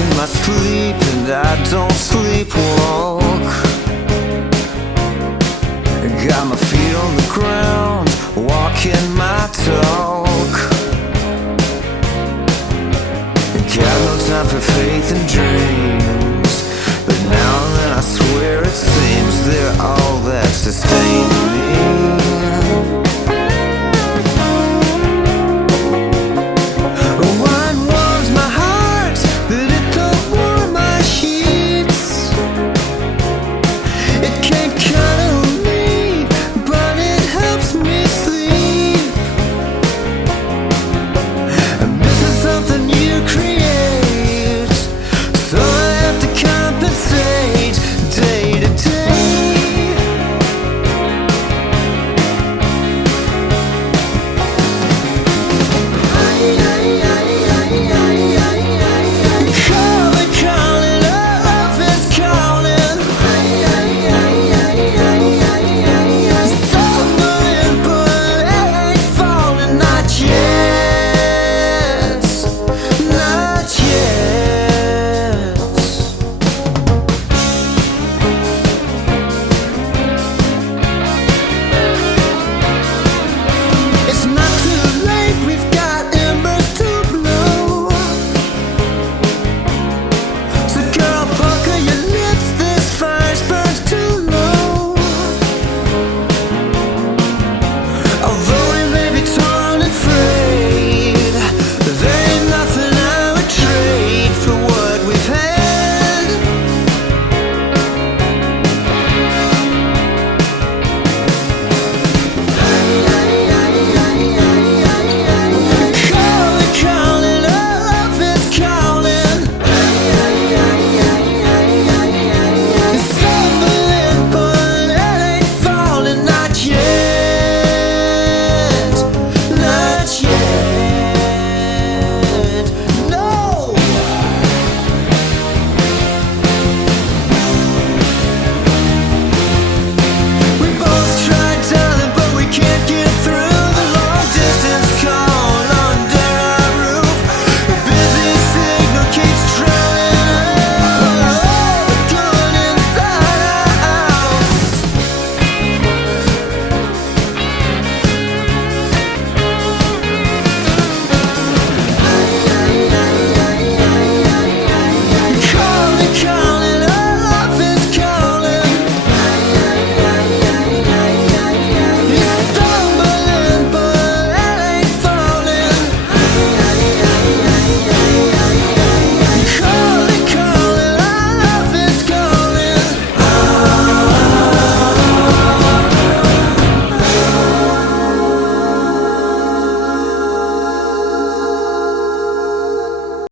in my sleep and I don't sleepwalk. Got my feet on the ground, walking my talk. Got no time for faith and dreams, but now and then I swear it seems they're all that sustain me.